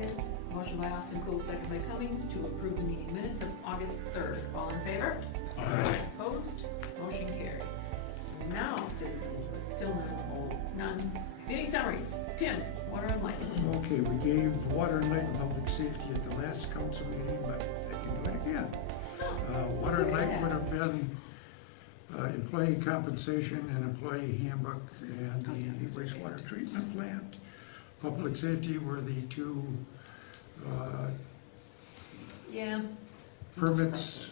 Second. Motion by Austin Cool, second by Cummings, to approve the meeting minutes of August 3rd. All in favor? Aye. Opposed? Motion carried. Now, citizens, but still none. Meeting summaries. Tim, water and light. Okay, we gave water and light and public safety at the last council meeting, but I can do it again. Water and light would have been employee compensation and employee handbook and the wastewater treatment plant. Public safety were the two Yeah. permits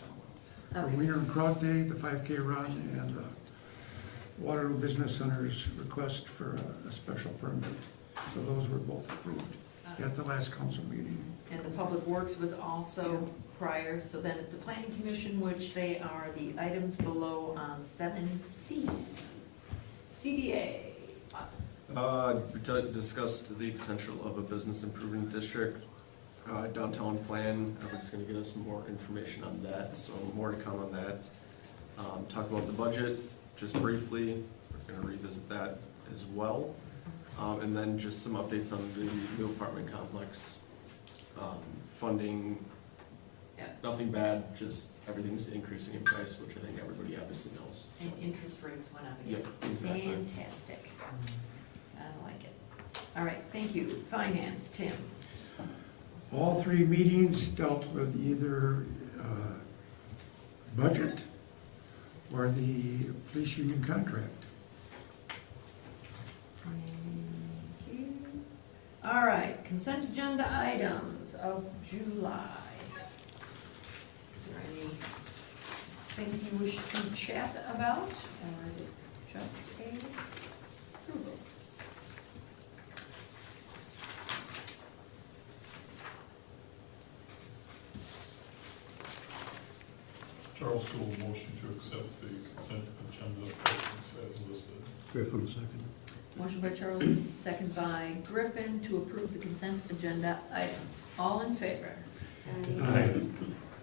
for Okay. Wiener and Kraut Day, the 5K run, and the Waterloo Business Center's request for a special permit. So those were both approved at the last council meeting. And the Public Works was also prior, so then it's the Planning Commission, which they are the items below on 7C. CDA. We discussed the potential of a business improvement district, downtown plan. Eric's gonna get us more information on that, so more to come on that. Talk about the budget, just briefly. We're gonna revisit that as well. And then just some updates on the new apartment complex. Funding, Yeah. nothing bad, just everything's increasing in price, which I think everybody obviously knows. And interest rates went up again. Yep, exactly. Fantastic. I like it. All right, thank you. Finance, Tim. All three meetings dealt with either budget or the police union contract. Thank you. All right, consent agenda items of July. Is there any things you wish to chat about, or is it just a approval? Charles Gould, motion to accept the consent agenda items as listed. Griffin, second. Motion by Charles, second by Griffin, to approve the consent agenda items. All in favor? Aye.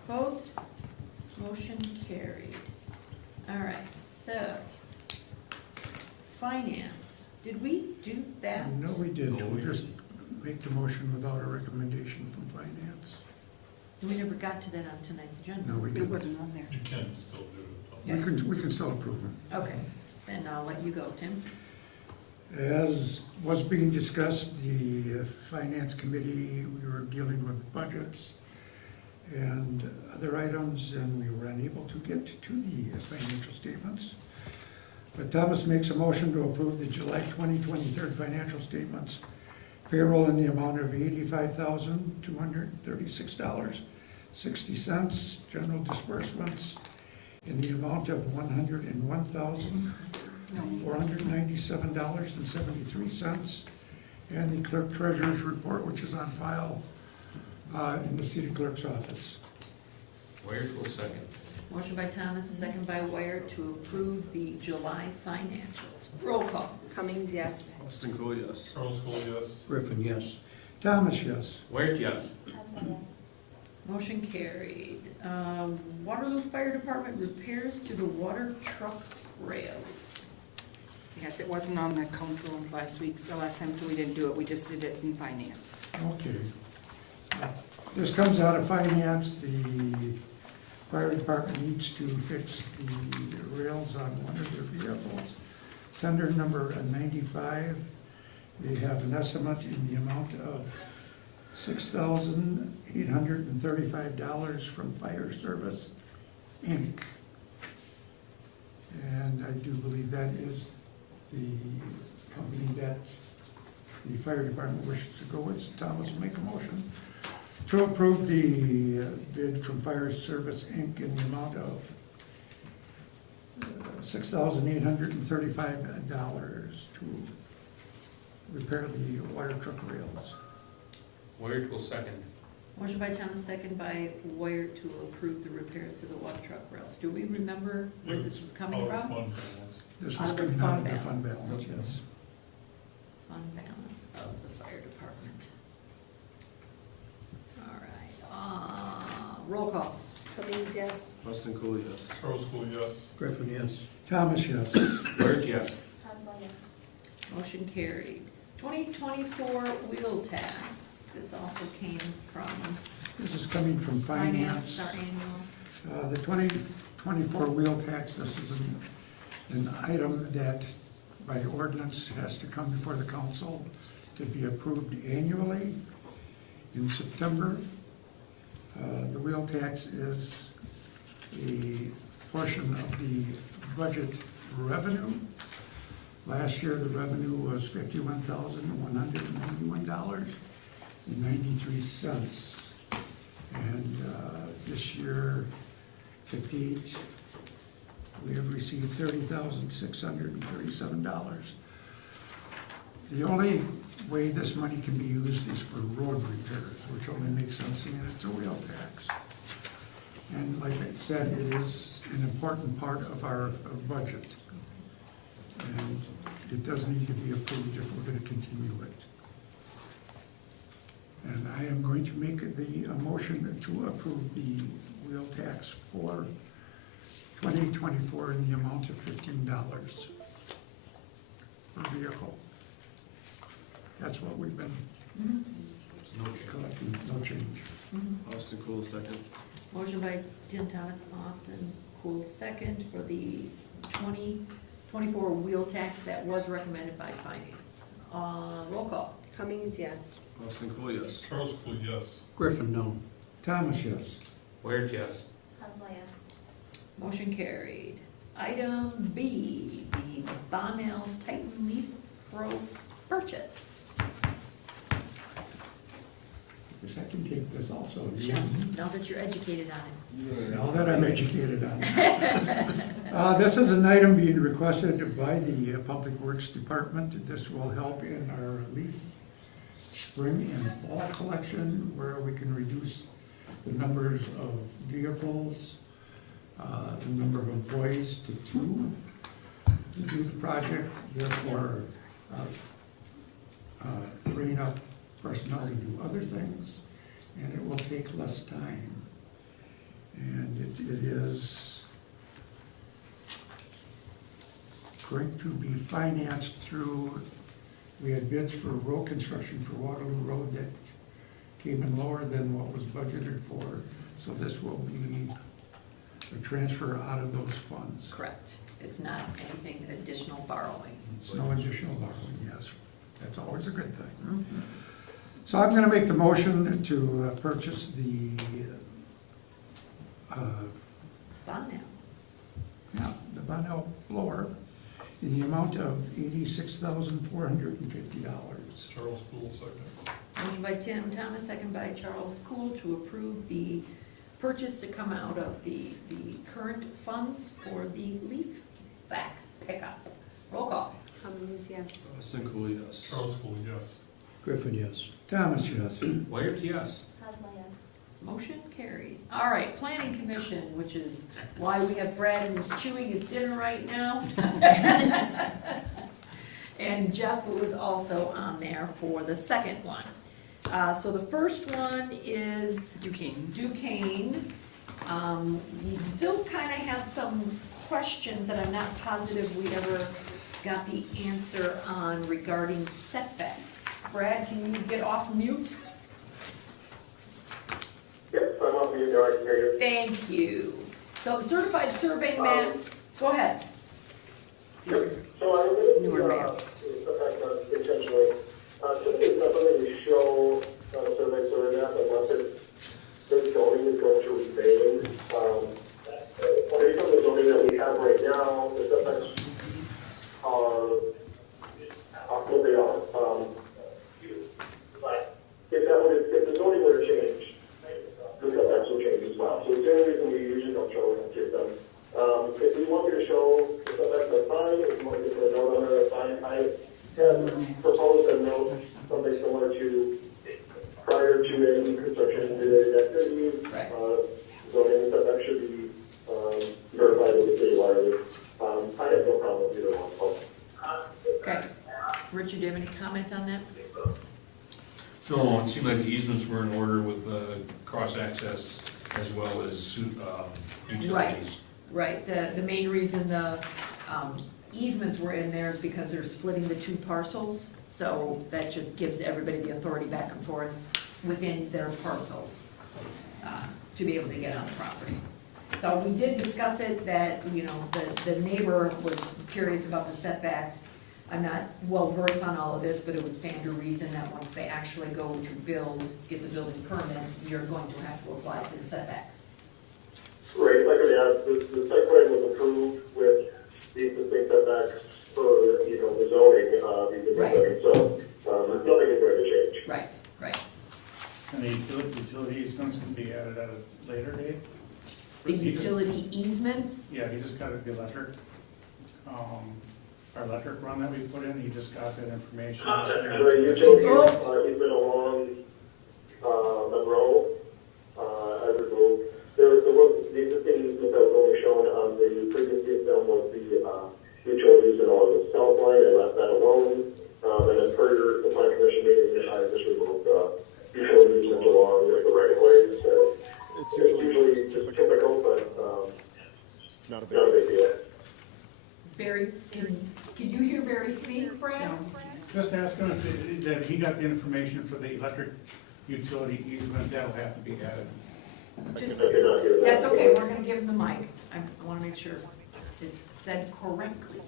Opposed? Motion carried. All right, so, finance, did we do that? No, we didn't. No, We'll we just make the motion without a recommendation from finance. We never got to that on tonight's agenda. No, we It didn't. wasn't on there. You can still do it. We can still approve them. Okay, then I'll let you go, Tim. As was being discussed, the finance committee, we were dealing with budgets and other items, and we were unable to get to the financial statements. But Thomas makes a motion to approve the July 2023 financial statements. Payroll in the amount of $85,236.60. General disbursements in the amount of $101,497.73. And the clerk treasurer's report, which is on file in the city clerk's office. Wire will second. Motion by Thomas, second by Wire, to approve the July financials. Roll call. Cummings, yes. Austin Cool, yes. Charles Gould, yes. Griffin, yes. Thomas, yes. Wire, yes. Motion carried. Waterloo Fire Department repairs to the water truck rails. Yes, it wasn't on the council last week, the last time, so we didn't do it. We just did it in finance. Okay. This comes out of finance. The fire department needs to fix the rails on one of their vehicles. Tender number 95. They have an estimate in the amount of $6,835 from Fire Service, Inc. And I do believe that is the company that the fire department wishes to go with. So Thomas will make a motion to approve the bid from Fire Service, Inc. in the amount of $6,835 to repair the water truck rails. Wire will second. Motion by Thomas, second by Wire, to approve the repairs to the water truck rails. Do we remember where this was coming Out of from? fund balance. This Out was of the coming out fund of the fund balance. balance, yes. Fund balance of the fire department. All right, roll call. Cummings, yes. Austin Cool, yes. Charles Gould, yes. Griffin, yes. Thomas, yes. Wire, yes. Motion carried. 2024 wheel tax. This also came from This is coming from finance, finance. our annual. The 2024 wheel tax, this is an item that by ordinance has to come before the council to be approved annually in September. The wheel tax is a portion of the budget revenue. Last year, the revenue was $51,191.93. And this year, to date, we have received $30,637. The only way this money can be used is for road repairs, which only makes sense seeing it's a wheel tax. And like I said, it is an important part of our budget. And it does need to be approved if we're gonna continue it. And I am going to make a motion to approve the wheel tax for 2024 in the amount of $15 per vehicle. That's what we've been No change. collecting, no change. Austin Cool, second. Motion by Tim Thomas, Austin Cool, second for the 2024 wheel tax that was recommended by finance. Roll call. Cummings, yes. Austin Cool, yes. Charles School, yes. Griffin, no. Thomas, yes. Waiters, yes. Haslett, yes. Motion carried. Item B, the Bonnell Titan Leaf Pro purchase. Guess I can take this also. Now that you're educated on it. Now that I'm educated on it. This is an item being requested by the Public Works Department. This will help in our leaf spring and fall collection, where we can reduce the numbers of vehicles, the number of employees to 2 to do the project, therefore freeing up personnel to do other things, and it will take less time. And it is going to be financed through, we had bids for road construction for Waterloo Road that came in lower than what was budgeted for, so this will be a transfer out of those funds. Correct. It's not anything additional borrowing. It's no additional borrowing, yes. That's always a good thing. So I'm gonna make the motion to purchase the, Bonnell. the Bonnell blower in the amount of $86,450. Charles School, second. Motion by Tim Thomas, second by Charles Cool to approve the purchase to come out of the current funds for the leaf back pickup. Roll call. Cummings, yes. Austin Cool, yes. Charles School, yes. Griffin, yes. Thomas, yes. Waiters, yes. Haslett, yes. Motion carried. All right, Planning Commission, which is why we have Brad and he's chewing his dinner right now. And Jeff was also on there for the second one. So the first one is Duquesne. We still kind of have some questions that I'm not positive we ever got the answer on regarding setbacks. Brad, can you get off mute? Yes, I'm up here, I can hear you. Thank you. So certified survey maps, go ahead. These are So I really, newer maps. intentionally, typically it's not something we show on a survey map unless the zoning is going to remain. Based on the zoning that we have right now, the setbacks are what they are. If the zoning were to change, the setbacks will change as well. So it's the only reason we usually don't show them. If we want you to show the setbacks, that's fine. If you want to put a note on there, that's fine. I had proposed a note, something similar to prior to any construction-related activities. Right. Zoning setback should be verified with the city water. I have no problem with either one. Okay. Richard, do you have any comment on that? No, it seemed like the easements were in order with cross-access as well as utilities. Right, the main reason the easements were in there is because they're splitting the 2 parcels, so that just gives everybody the authority back and forth within their parcels to be able to get on the property. So we did discuss it, that, you know, the neighbor was curious about the setbacks. I'm not well versed on all of this, but it would stand to reason that once they actually go to build, get the building permits, you're going to have to apply to the setbacks. Right, like I asked, the site plan was approved with the existing setbacks for, you know, the zoning, the existing Right. zoning, so, nothing is going to change. Right, right. And the utility easements can be added at a later date? The He just- utility easements, Yeah, he just got the electric, our electric run that we put in, he just got that information. The utility, he's been along, Monroe, I removed, there was, the existing easement that was only shown on the previous system was the utilities and all the south line, and left that alone. And then per the plan commission meeting, I just removed, utilities and along with the right of ways, so it's usually just typical, but, not a big deal. Barry, could you hear Barry speak, Brad? Just ask him if, that he got the information for the electric utility easement, that'll have to be added. Just, I cannot hear that. that's okay, we're gonna give him the mic. I wanna make sure it's said correctly.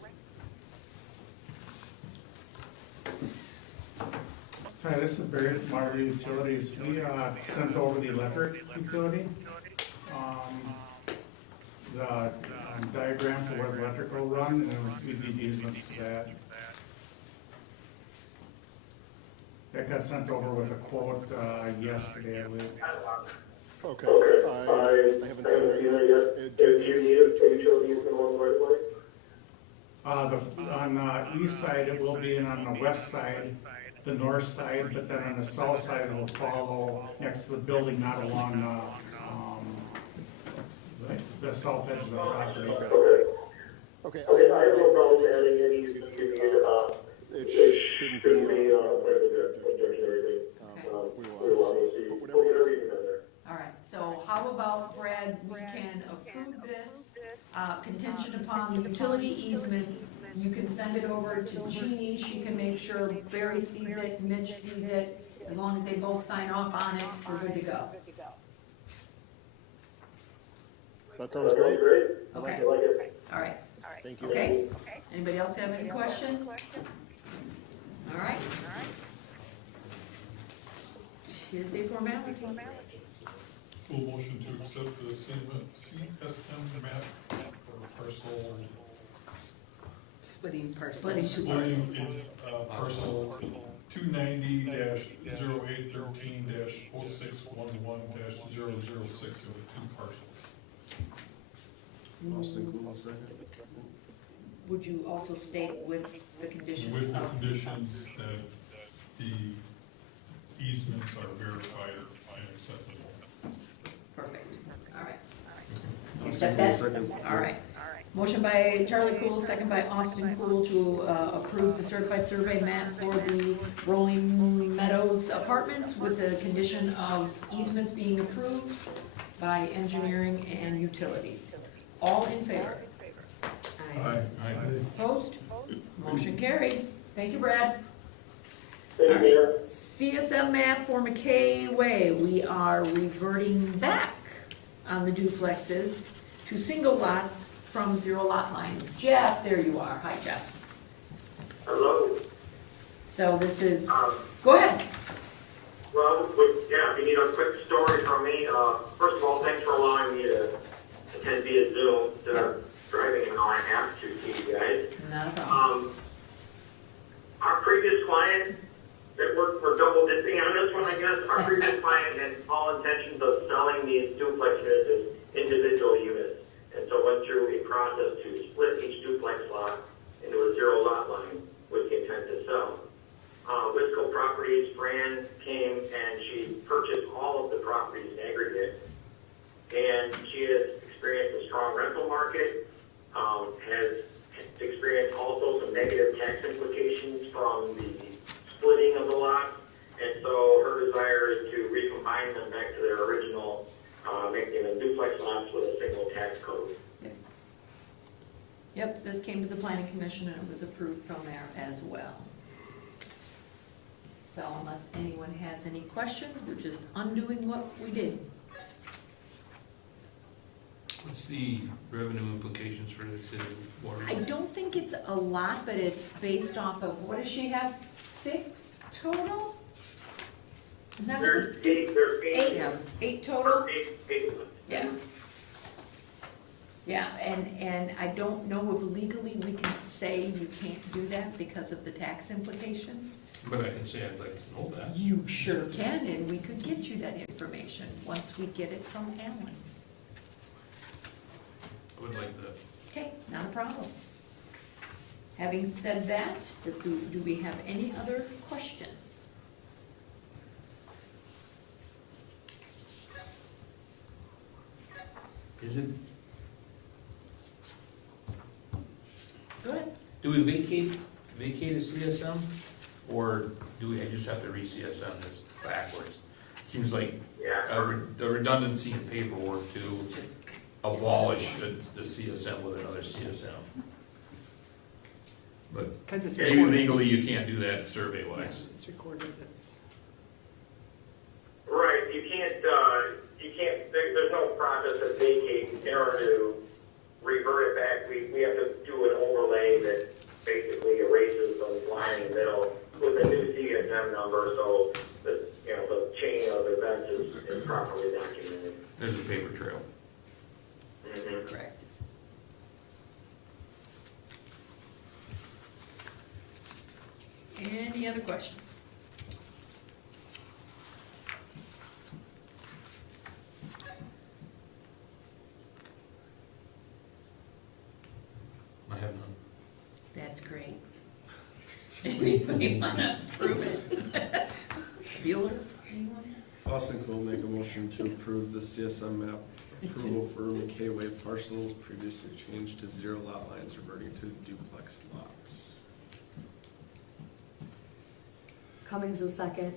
Hi, this is Barry at Waterloo Utilities. We sent over the electric utility, the diagram for where the electric will run, and then we need easements for that. That got sent over with a quote yesterday, I believe. Okay, I haven't seen that yet. Do you need a utility easement along the right of way? On the east side, it will be, and on the west side, the north side, but then on the south side, it will follow next to the building, not along the south edge of the property. Okay, I have no problem adding any easement if you need, it shouldn't be, objection or anything. We will obviously, put whatever you can in there. All right, so how about, Brad, we can approve this, contingent upon the utility easements. You can send it over to Jeannie, she can make sure Barry sees it, Mitch sees it. As long as they both sign off on it, we're good to go. That sounds great. I Okay, like it. all right, Thank you. okay. Anybody else have any questions? All right. Tis a formality. Full motion to accept the CSM map for parcel, Splitting parcels. Splitting two splitting parcels. in, parcel 290-0813-0611-006 of the two parcels. Austin Cool, second. Would you also state with the conditions With the of? conditions that the easements are verified and acceptable. Perfect, all right. Austin Accept Cool, that? second. All right. Motion by Charlie Cool, second by Austin Cool to approve the certified survey map for the Rolling Meadows Apartments with the condition of easements being approved by engineering and utilities. All in favor? Aye. Opposed? Motion carried. Thank you, Brad. Thank you, Mayor. CSM map for McKay Way, we are reverting back on the duplexes to single lots from zero lot line. Jeff, there you are. Hi, Jeff. Hello. So this is, go ahead. Well, if you need a quick story from me, first of all, thanks for allowing me to attend via Zoom, instead of driving and all I have to see you guys. Not a problem. Our previous client, that we're double dipping on this one, I guess, our previous client had all intentions of selling these duplexes as individual units, and so went through a process to split each duplex lot into a zero lot line with the intent to sell. Wisco Properties, Fran came and she purchased all of the properties in aggregate, and she has experienced a strong rental market, has experienced also some negative tax implications from the splitting of the lots, and so her desire is to recombine them back to their original, making them duplex lots with a single tax code. Yep, this came to the planning commission and it was approved from there as well. So unless anyone has any questions, we're just undoing what we did. What's the revenue implications for the city of I Waterloo? don't think it's a lot, but it's based off of, what does she have, 6 total? Is that what There's eight, there's eight. Eight, Yeah. 8 total? Eight. Yeah. Yeah, and I don't know if legally we can say you can't do that because of the tax implication. But I can say I'd like to know that. You sure can, and we could get you that information once we get it from Alan. I would like that. Okay, not a problem. Having said that, do we have any other questions? Is it, Good. do we vacate a CSM? Or do we just have to re-CSM this backwards? Seems like a redundancy in paperwork to Just, abolish the CSM with another CSM. But Because it's maybe recorded. legally you can't do that survey Yeah, wise. it's recorded, it's. Right, you can't, there's no process of vacating in order to revert it back. We have to do an overlay that basically erases the line in the middle with a new CSM number, so the, the chain of events is properly documented. There's a paper trail. Mhm. correct. Any other questions? I have none. That's great. Anybody wanna prove it? Bueller, anyone? Austin will make a motion to approve the CSM map approval for McKay Way parcels previously changed to 0 lot lines reverting to duplex lots. Cummings will second.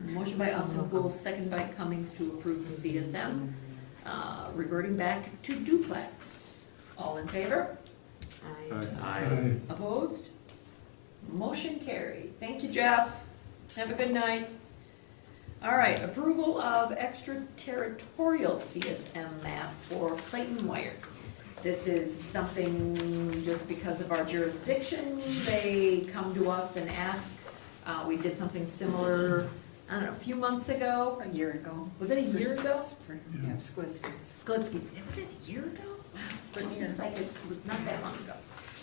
Motion by Austin Cool, second by Cummings to approve the CSM, reverting back to duplex. All in favor? Aye. Aye. Opposed? Motion carried. Thank you, Jeff. Have a good night. All right, approval of extraterritorial CSM map for Clayton Wire. This is something just because of our jurisdiction, they come to us and ask. We did something similar, I don't know, a few months ago. A year ago. Was it a year ago? Yeah, Sklitsky's. Sklitsky's, was it a year ago? Wow, it seems like it was not that long ago.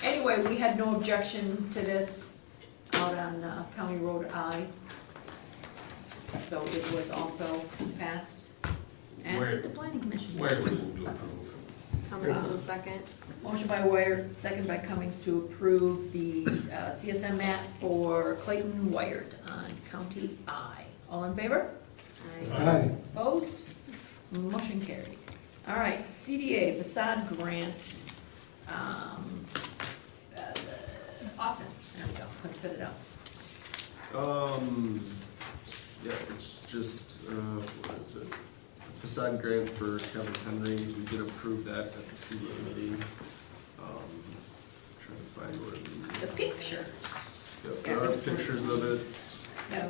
Anyway, we had no objection to this out on County Road I. So it was also passed Where- at the planning commission. Where would we move to approve? Cummings will second. Motion by Wire, second by Cummings to approve the CSM map for Clayton Wired on County I. All in favor? Aye. Aye. Opposed? Motion carried. All right, CDA facade grant. Austin, there we go, let's spit it out. Yeah, it's just, what is it? Facade grant for Kevin Henry. We did approve that at the CDA meeting. Trying to find where The picture. Yep, there are pictures of it. No.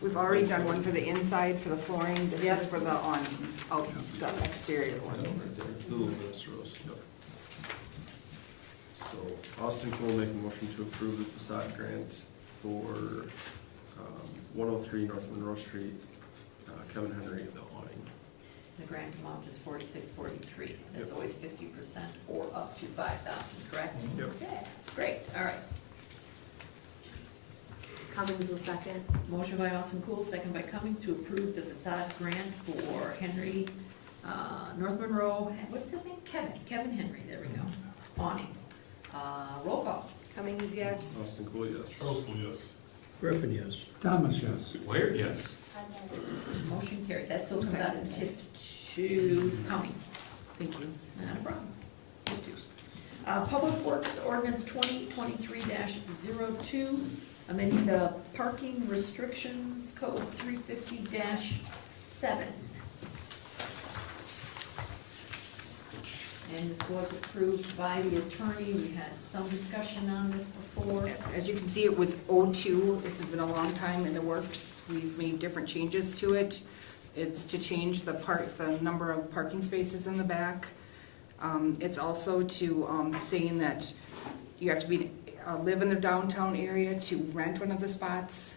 We've already done one for the inside, for the flooring, this Yes. is for the the exterior Yeah, one. right there, Little Miss Rose, yep. So Austin will make a motion to approve the facade grant for 103 North Monroe Street, Kevin Henry, the awning. The grant amount is $46.43. That's Yep. always 50% or up to $5,000, correct? Yep. Okay, great, all right. Cummings will second. Motion by Austin Cool, second by Cummings to approve the facade grant for Henry, North Monroe, what's his name? Kevin Henry, there we go, awning. Roll call. Cummings, yes. Austin Cool, yes. Charles will, yes. Griffin, yes. Thomas, yes. Where, yes. Motion carried, that still comes out of tip to Cummings. Thank you. Not a problem. Public Works Ordinance 2023-02, amending the parking restrictions code 350-7. And this was approved by the attorney. We had some discussion on this before. for? Yes, as you can see, it was 02. This has been a long time in the works. We've made different changes to it. It's to change the number of parking spaces in the back. It's also to, saying that you have to live in the downtown area to rent one of the spots,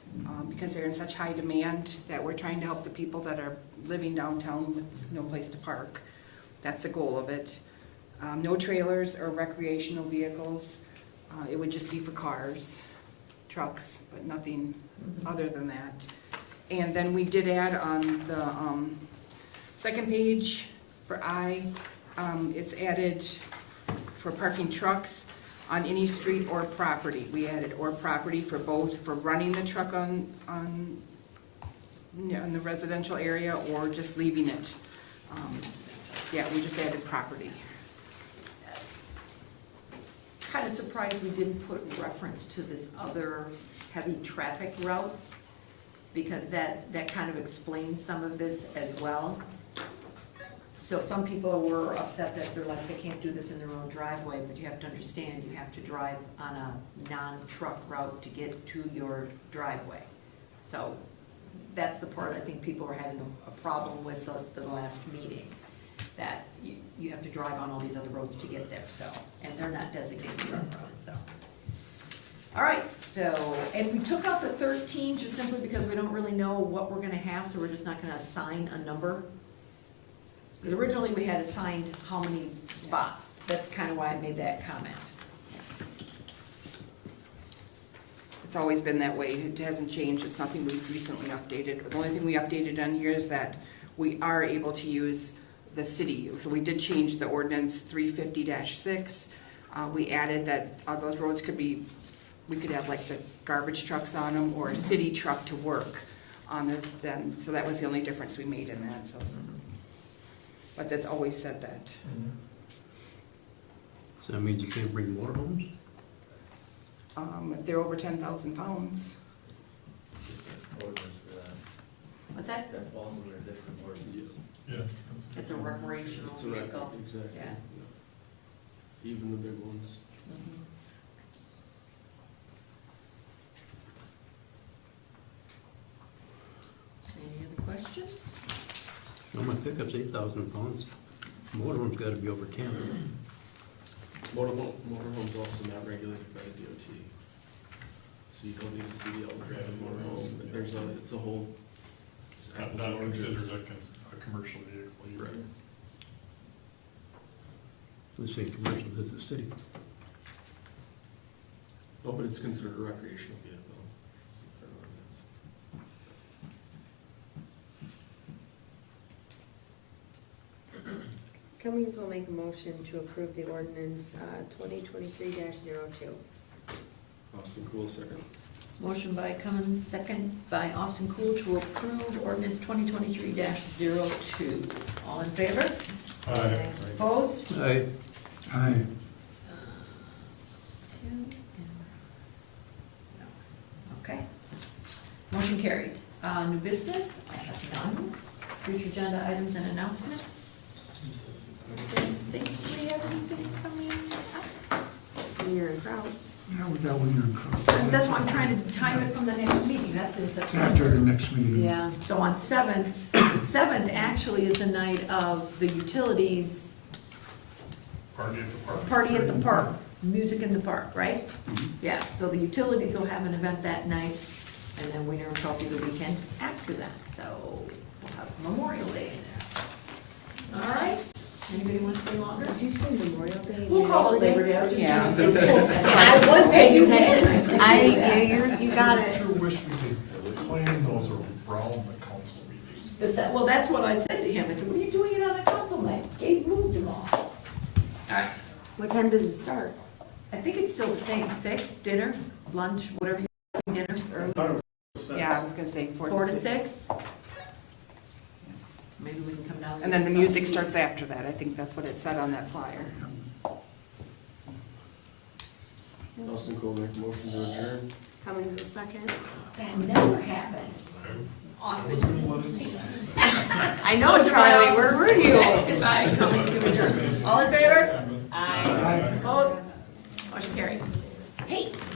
because they're in such high demand that we're trying to help the people that are living downtown with no place to park. That's the goal of it. No trailers or recreational vehicles. It would just be for cars, trucks, but nothing other than that. And then we did add on the second page for it's added for parking trucks on any street or property. We added or property for both, for running the truck on in the residential area or just leaving it. Yeah, we just added property. Kind of surprised we didn't put reference to this other heavy traffic routes, because that kind of explains some of this as well. So some people were upset that they're like, they can't do this in their own driveway, but you have to understand, you have to drive on a non-truck route to get to your driveway. So that's the part I think people are having a problem with the last meeting, that you have to drive on all these other roads to get there, so, and they're not designated truck roads, so. All right, so, and we took out the 13 just simply because we don't really know what we're gonna have, so we're just not gonna assign a number. Because originally we had assigned how many spots, that's kind of why I made that comment. It's always been that way. It hasn't changed. It's nothing we've recently updated. The only thing we updated on here is that we are able to use the city. So we did change the ordinance 350-6. We added that those roads could be, we could have like the garbage trucks on them or a city truck to work on them. So that was the only difference we made in that, so. But that's always said that. So that means you can't bring motorhomes? If they're over 10,000 pounds. What's that? That falls under a different ordinance. Yeah. It's a recreational It's a vehicle. exactly. Yeah. Even the big ones. Any other questions? Well, my pickup's 8,000 pounds. Motorhome's gotta be over 10. Motorhome's also not regulated by the DOT. So you don't need a CDL to drive a motorhome. It's a whole, it's apples and Not considered oranges. a commercial vehicle either. Right. This ain't commercial, this is city. No, but it's considered a recreational vehicle. Cummings will make a motion to approve the ordinance 2023-02. Austin Cool, second. Motion by Cummins, second by Austin Cool to approve ordinance 2023-02. All in favor? Aye. Opposed? Aye. Aye. Two and no. Okay. Motion carried. New business, I have none. Future agenda items and announcements. Didn't think we have anything coming up. You're in crowd. Yeah, we got one That's why I'm trying to time it from the next meeting, that's in September. after the next meeting. Yeah. So on 7th, the 7th actually is the night of the utilities Party at the park. party at the park, music in the park, right? Yeah, so the utilities will have an event that night, and then Winter and Trophy the weekend after that, so we'll have Memorial Day in there. All right, anybody want to stay longer? Did you say Memorial Day? We'll call it Labor Day. I was just Yeah. saying, it's close. I was paying attention. You got it. Sure wish we could claim those around the council meetings. Well, that's what I said to him, I said, what are you doing it on a council night? Gabe moved them all. All right. What time does it start? I think it's still the same, 6, dinner, lunch, whatever you, dinner, early, Yeah, I was gonna say 4 4 to to 6. 6. Maybe we can come down. And then the get music something. starts after that. I think that's what it said on that flyer. Austin Cool, make a motion to adjourn. Cummings will second. That never happens. Austin. I know, Charlie, where were you? Goodbye, coming to adjourn. All in favor? Aye. Opposed? Motion carried.